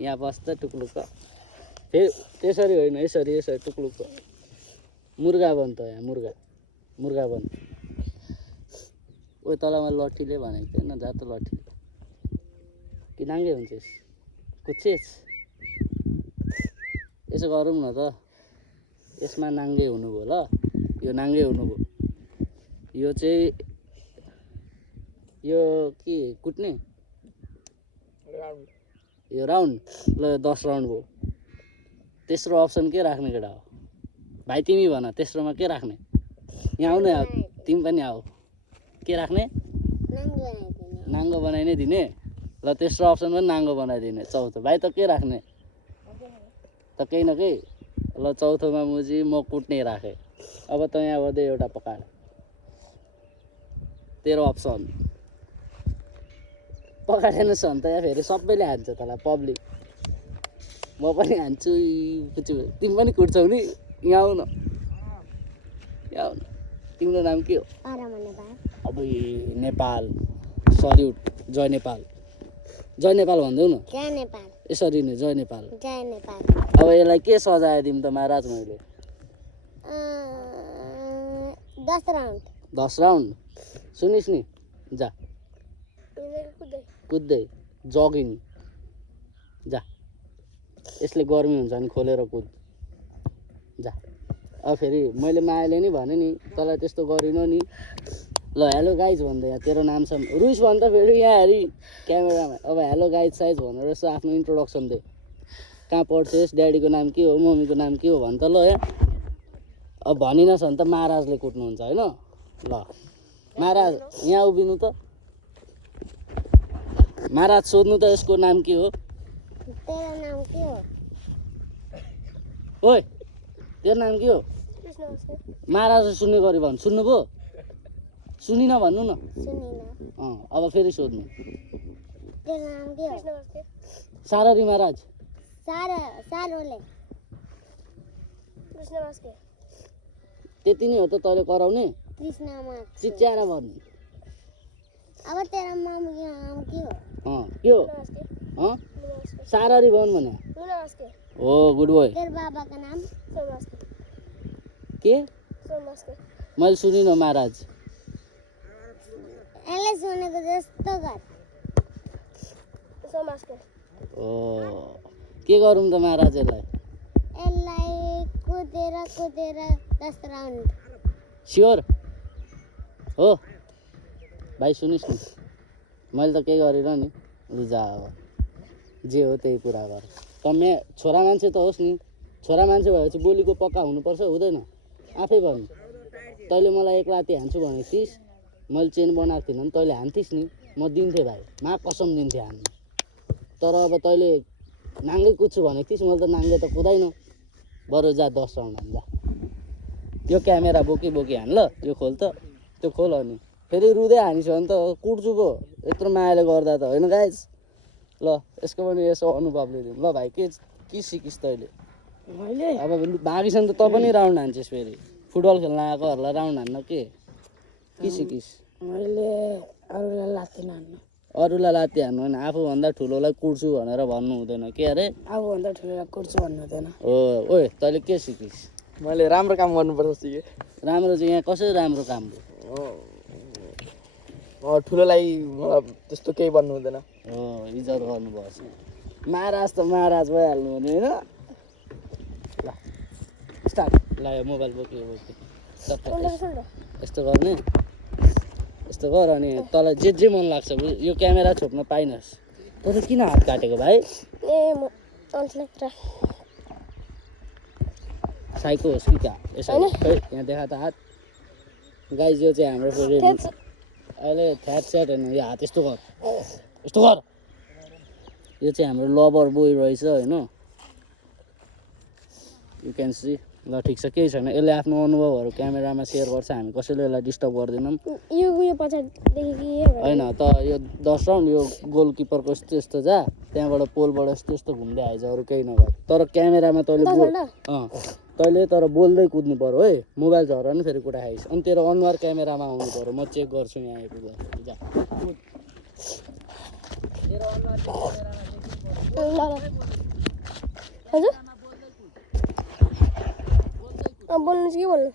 यहाँ बस्छ टुक्लुक्क फेरि त्यसरी होइन यसरी यसरी टुक्लुक्क मुर्गा बन त यहाँ मुर्गा बन ओ तलमा लट्ठीले भनेको थिएन जा त लट्ठी कि नाङ्गे हुन्छस् कुच्छेस यसो गरौँ न त यसमा नाङ्गे हुनुभयो ल यो नाङ्गे हुनुभयो यो चाहिँ यो के कुट्ने यो राउन्ड ल 10 राउन्ड भयो तेस्रो अप्सन के राख्ने केटा हो भाइ तिमी भन तेस्रोमा के राख्ने यहाँ आउनु तिमी पनि आऊ के राख्ने नाङ्गो बनाइ नै दिने ल तेस्रो अप्सन पनि नाङ्गो बनाइदिने चौथो भाइ त के राख्ने त केही न केही ल चौथोमा मुजी म कुट्ने राखेँ अब त यहाँबाट एउटा पकाएर तेरो अप्सन पकाएनस् भने त यहाँ फेरि सबैले हान्छ तँलाई पब्लिक म पनि हान्छु कुच्छु तिमी पनि कुट्छौ नि यहाँ आउ न तिम्रो नाम के हो अब नेपाल सल्युट जय नेपाल भन्दैौ न यसरी नै जय नेपाल अब यसलाई के सजाय दिउँ त महाराज मैले 10 राउन्ड सुनिस् नि जा कुद्दै जगिङ जा यसले गर्मी हुन्छ नि खोलेर कुद जा अब फेरि मैले मायाले नि भने नि तँलाई त्यस्तो गरिन नि ल हेलो गाइज भन्दै यहाँ तेरो नाम छ रुइस भन् त फेरि यहाँ हेरी क्यामेरामा अब हेलो गाइज साइज भनेर यसो आफ्नो इन्ट्रोडक्सन दे कहाँ पढ्छस् ड्याडीको नाम के हो मम्मीको नाम के हो भन् त ल यहाँ अब भनिनस् भने त महाराजले कुट्नुहुन्छ होइन ल महाराज यहाँ उभिनु त महाराज सोध्नु त यसको नाम के हो ओइ तेरो नाम के हो महाराज सुन्ने गरी भन् सुन्नुभयो सुनिन भन्नु न अब फेरि सोध्नु साररी महाराज त्यति नै हो त तैँले कराउने चिच्याएर भन्नु अब तेरा मम्मी के नाम के हो साररी भन भने हो गुड बोय तेरो बाबा का नाम के मैले सुनिन महाराज एले सुनेको जस्तो गर ओ के गरौँ त महाराज यसलाई कुदेर 10 राउन्ड स्योर हो भाइ सुनिस् नि मैले त केही गरिनँ नि रुजा अब जे हो त्यही पुरा गर त छोरा मान्छे त होस् नि छोरा मान्छे भएपछि बोलीको पक्का हुनुपर्छ हुँदैन आफै भन्नु तैँले मलाई एक लाते हान्छु भनेको थिइस् मैले चेन बनाएको थिइनँ नि तैँले हान्थिस् नि म दिन्थेँ भाइ मा कसम दिन्थेँ हान्नु तर अब तैँले नाङ्गै कुद्छु भनेको थिइस् मैले त नाङ्गे त कुदाइन बरु जा 10 राउन्ड हान् जा यो क्यामेरा बोकी हान ल यो खोल त त्यो खोल अनि फेरि रुँदै हानिस् भने त कुट्छु पो यत्रो मायाले गर्दा त होइन गाइज ल यसको पनि यसो अनुभव लिदिउँ ल भाइ के सिकिस् तैँले अब भागिस् भने त पनि राउन्ड हान्छस् फेरि फुटबल खेल्न आएकोहरूलाई राउन्ड हान्न के सिकिस् मैले अरूलाई लात्ती हान्नु होइन आफूभन्दा ठुलोलाई कुट्छु भनेर भन्नु हुँदैन के अरे आफूभन्दा ठुलोलाई कुट्छु भन्नु हुँदैन हो ओए तैँले के सिकिस् मैले राम्रो काम गर्नुपर्छ सिकेँ राम्रो चाहिँ यहाँ कसरी राम्रो काम भयो ठुलोलाई त्यस्तो केही भन्नु हुँदैन हो इज्जत गर्नुपर्छ महाराज त महाराज भइहाल्नु भने होइन ल स्टार्ट ल मोबाइल बोक्यो यस्तो गर्ने यस्तो गर अनि तँलाई जे मन लाग्छ यो क्यामेरा छोप्न पाइनस् तँ किन हात काटेको भाइ साइको होस् कि क्या यसो यहाँ देखा त हात गाइज यो चाहिँ हाम्रो फेरि अहिले थ्याट स्याट होइन यो हात यस्तो गर यो चाहिँ हाम्रो लभर बोय रहेछ होइन यु क्यान सी ल ठिक छ केही छैन यसले आफ्नो अनुभवहरू क्यामेरामा सेयर गर्छ हामी कसैले यसलाई डिस्टर्ब गर्दैनौँ होइन त यो 10 राउन्ड यो गोलकिपरको यस्तो जा त्यहाँबाट पोलबाट यस्तो घुम्दै आइज अरू केही नगर तर क्यामेरामा तैँले तर बोल्दै कुद्नु पर्यो है मोबाइल झरेर नि फेरि कुरा खाइस् अनि तेरो अनुहार क्यामेरामा आउनु पर्यो म चेक गर्छु यहाँ आइपुग्दा जा तेरो अनुहार क्यामेरामा ल हजुर बोल्नु चाहिँ के बोल्नु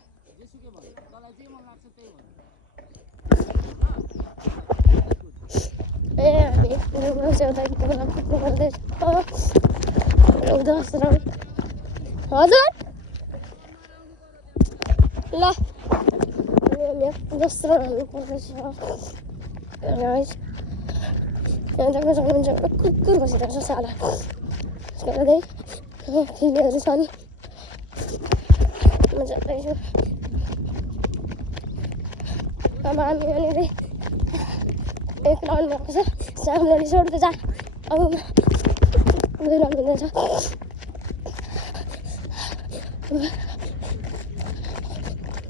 ए हामी एउटा कुद्नु पर्दैछ हजुर ल दोस्रो हाल्नु पर्दैछ त्यहाँ सक्नुहुन्छ कुकुर बसिरहेको छ साला त्यसको लागि फिल्डहरू छन् म जाँदैछु अब हामी यहाँनिर एक राउन्ड भएको छ सामने रिसोर्ट जा अब 2 राउन्ड हुँदैछ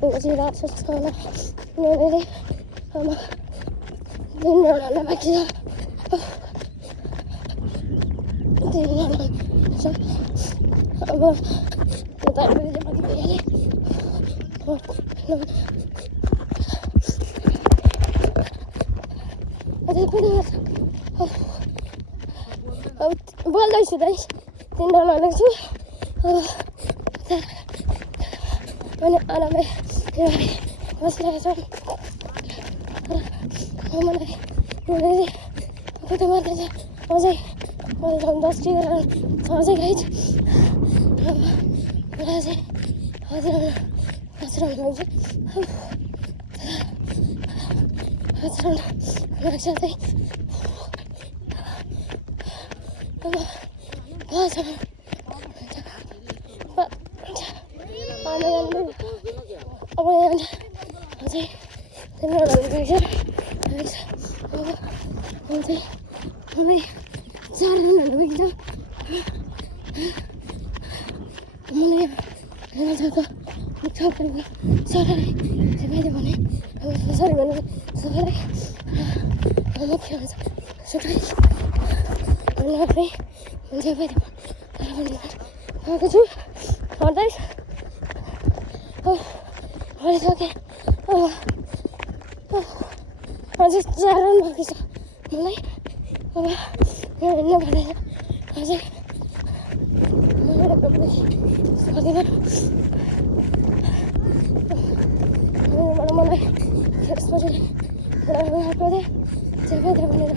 बसिरहेको छ साला यहाँनिर अब 3 राउन्ड हाल्न बाँकी छ अब यता चाहिँ बाँकी भइहाल्यो अब बोल्दैछु दाइ 3 राउन्ड हालेको छु अनि आरामै बसिरहेको छ मलाई कता मार्दैछ अझै 10 किलो अझै गाइज मलाई चाहिँ हजुर लाग्छ चाहिँ अब अझै 3 राउन्ड मलाई 4 राउन्ड बाँकी छ मलाई हेर्नको छापेको सरलाई सिकाइदियो भने सरी भने सबैलाई मुख्य हुन्छ सुटाइ अनि हुन्छ पाइदियो तर पनि आएको छु हट्दैछ हरिसकेँ अझै 4 राउन्ड बाँकी छ मलाई अब यहाँ हिँड्नु भनेर अझै मलाई त्यसपछि भनेर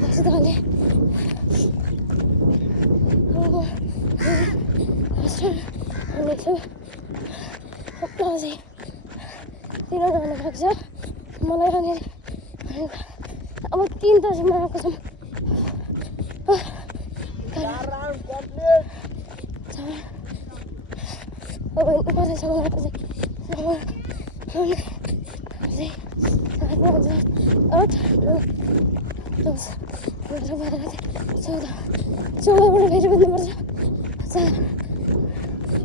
हाँसित हालेँ अझै 3 राउन्ड बाँकी छ मलाई यहाँनिर अब 3 दसमा आएको छौँ अब हिँड्नु पर्दैछ मलाई चाहिँ 8 10 11 12 14बाट फेरि कुद्नुपर्छ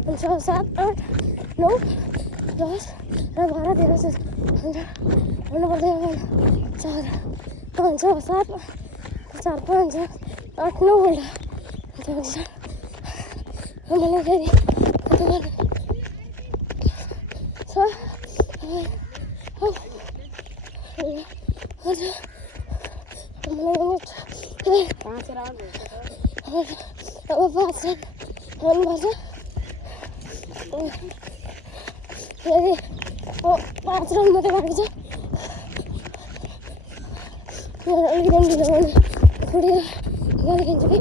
4 7 8 9 10 र 12 13 हुनु पर्दैन 4 5 6 7 4 5 8 9 घन्टा मलाई फेरि अब 5 राउन्ड फेरि 5 राउन्ड मात्रै बाँकी छ अलिकति ढिलो भने खुडेर गाडी खेल्छु कि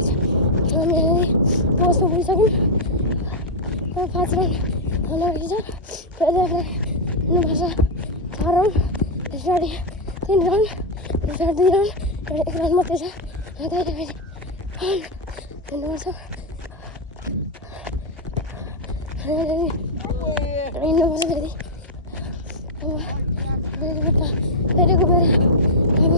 हामी पोस्टमा पुगिसक्यौँ 5 राउन्ड हाल्नु बाँकी छ फेरि हिँड्नुपर्छ 4 round start 3 round start 2 round 1 round मात्रै छ त्यहाँदेखि फेरि हिँड्नुपर्छ हिँड्नुपर्छ फेरि फेरि घुमेर अब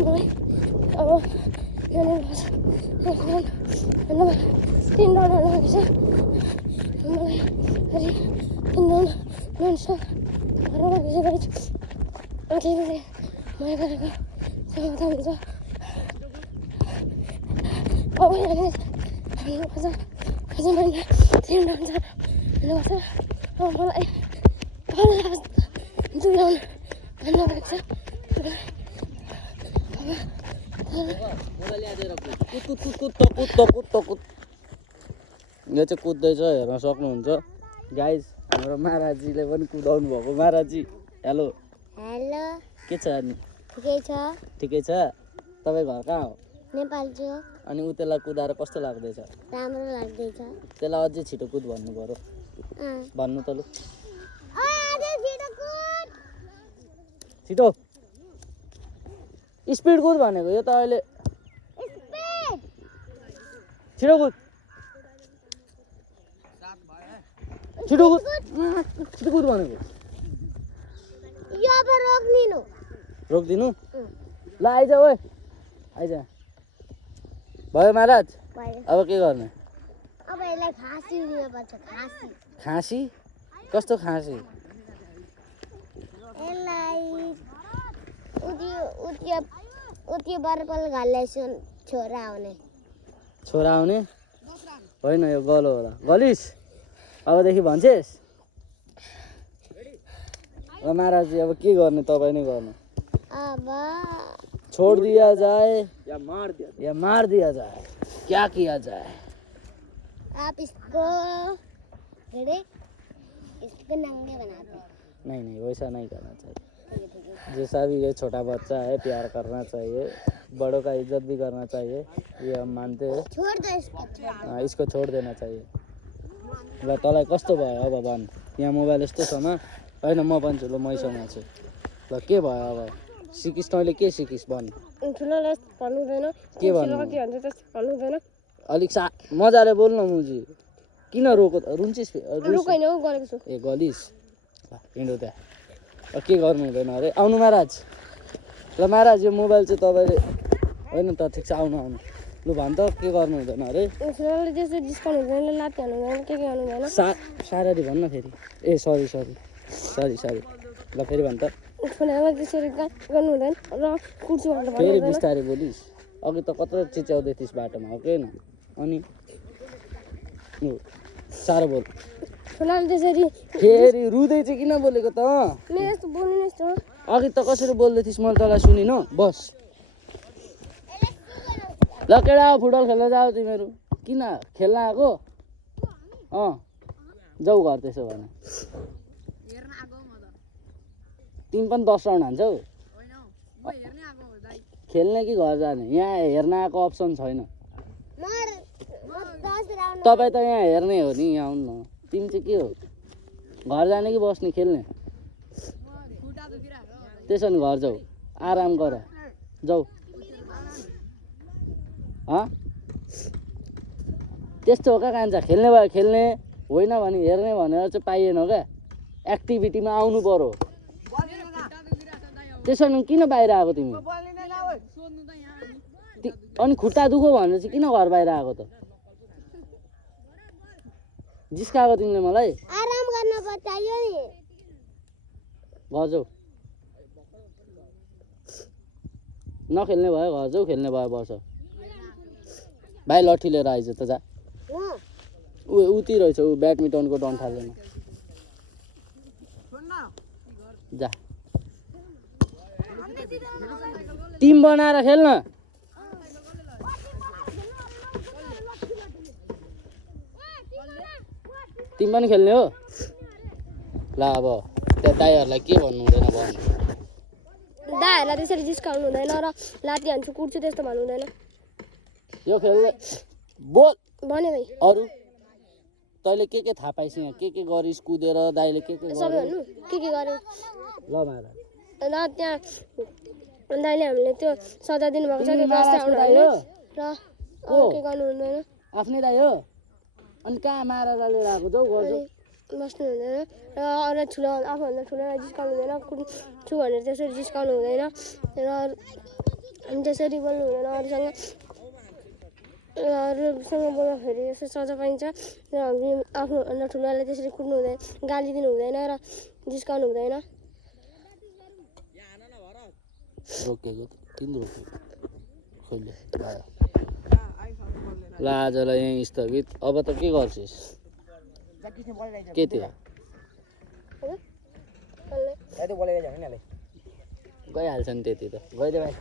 मलाई अब यहाँनिर बस 3 राउन्ड हाल्नु बाँकी छ मलाई फेरि 3 राउन्ड ननस्टप हाल्नु बाँकी छ गाइज केही बेला माया गरेको क्षमता हुन्छ अब यहाँनिर हाल्नुपर्छ अझै मैले 3 राउन्ड हाल्नुपर्छ अब मलाई 2 राउन्ड हाल्नु बाँकी छ मोबाइल यादेर कुद यो चाहिँ कुद्दैछ हेर्न सक्नुहुन्छ गाइज हाम्रो महाराजीले पनि कुदाउनु भएको महाराजी हेलो हेलो के छ अनि ठिकै छ ठिकै छ तपाईँ घर कहाँ हो नेपाल छु अनि ऊ त्यसलाई कुदाएर कस्तो लाग्दैछ राम्रो लाग्दैछ त्यसलाई अझै छिटो कुद भन्नु पऱ्यो भन्नु त लु छिटो स्पिड कुद भनेको यो त अहिले छिटो कुद छिटो कुद छिटो कुद भनेको यो अब रोक्दिनु रोकिदिनु ल आइज ओए आइज भयो महाराज अब के गर्ने अब यसलाई फाँसी दिनुपर्छ फाँसी खाँसी कस्तो खाँसी यसलाई उति बर्पल घरलाई छोरा आउने छोरा आउने होइन यो गलो होला गलिस अबदेखि भन्छेस् ल महाराजी अब के गर्ने तपाईँ नै गर्नु अब छोड़ दिया जाए या मार दिया जाए क्या किया जाए आप इसको नंगे बनाते हैं नहीं वैसा नहीं करना चाहिए जैसा भी ये छोटा बच्चा है प्यार करना चाहिए बड़ों का इज्जत भी करना चाहिए ये हम मानते हैं छोड़ दो इसको हाँ इसको छोड़ देना चाहिए ल तँलाई कस्तो भयो अब भन् यहाँ मोबाइल यस्तो छ न होइन म भन्छु ल मैसँग छु ल के भयो अब सिकिस् तैँले के सिकिस् भन् ठुलोलाई भन्नु हुँदैन के भन्नु के भन्छ त्यस्तो भन्नु हुँदैन अलिक मजाले बोल्न मुजी किन रुन्छिस् रुकैन हौ गरेको छु ए गलिस् ल हिँडो त्यहाँ के गर्नु हुँदैन अरे आउनु महाराज ल महाराज यो मोबाइल चाहिँ तपाईँले होइन त ठिक छ आउनु लु भन् त के गर्नु हुँदैन अरे ठुलोले त्यस्तो डिस्काउन्ट हुँदैन लात हाल्नु हुँदैन के गर्नु हुँदैन साररी भन्न फेरि ए सरी ल फेरि भन् त ठुलोलाई त्यसरी गर्नु हुँदैन र कुर्छु भनेर फेरि बिस्तारै बोलिस् अघि त कत्रो चिच्याउँदै थिइस् बाटोमा हो कि होइन अनि साह्रो बोल ठुलोले त्यसरी फेरि रुँदै चाहिँ किन बोलेको त मेरो यस्तो बोल्नु यस्तो अघि त कसरी बोल्दै थिइस् मैले तँलाई सुनिनँ बस ल केटा फुटबल खेल्न जाऊ तिमीहरू किन खेल्न आएको जाऊ घर त्यसो भने तिमी पनि 10 राउन्ड हान्छौ खेल्ने कि घर जाने यहाँ हेर्न आएको अप्सन छैन तपाईँ त यहाँ हेर्ने हो नि यहाँ आउनु न तिमी चाहिँ के हो घर जाने कि बस्ने खेल्ने त्यसो भने घर जाऊ आराम गर जाऊ त्यस्तो हो क्या कान्छ खेल्ने भयो खेल्ने होइन भने हेर्ने भनेर चाहिँ पाइएन क्या एक्टिभिटीमा आउनु पर्यो त्यसो भने किन बाहिर आएको तिमी अनि खुट्टा दुखो भनेर चाहिँ किन घर बाहिर आएको त जिस्काएको तिमीले मलाई आराम गर्न बताइयो नि घर जाऊ नखेल्ने भयो घर जाऊ खेल्ने भयो बस भाइ लट्ठी लिएर आइज त जा ऊ उति रहेछ ऊ ब्याडमिन्टनको डन्ठा लिन जा टिम बनाएर खेल्न तिमी पनि खेल्ने हो ल अब त्यहाँ दाइहरूलाई के भन्नु हुँदैन भन्नु दाहरूलाई त्यसरी जिस्काउनु हुँदैन र लाती हान्छु कुर्छु त्यस्तो भन्नु हुँदैन यो खेल्ने बोल भने भाइ अरू तैँले के थाहा पाइस् यहाँ के गरिस् कुदेर दाइले के सबै भन्नु के गर्यो ल महाराज र त्यहाँ दाइले हामीले त्यो सजाय दिनुभएको छ त्यो बस्दै आउनु होइन र अरू के गर्नु हुँदैन आफ्नै दाइ हो अनि कहाँ मारेर लिएर आएको जाऊ गर्छु बस्नु हुँदैन र अरू ठुलो आफूभन्दा ठुलोलाई जिस्काउनु हुँदैन कुर्छु भनेर त्यसरी जिस्काउनु हुँदैन र हामी त्यसरी बोल्नु हुँदैन अरूसँग बोल्दाखेरि यस्तो सजाय पाइन्छ र हामी आफूभन्दा ठुलोलाई त्यसरी कुर्नु हुँदैन गाली दिनु हुँदैन र जिस्काउनु हुँदैन रोकेको किन रोकेको खोइले ल आजलाई यहीँ स्थगित अब त के गर्छिस् के थियो गइहाल्छ नि त्यति त गइदे भाइ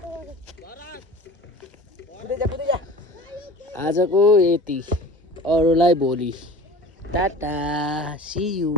आजको यति, अरूलाई भोलि। Tata, see you.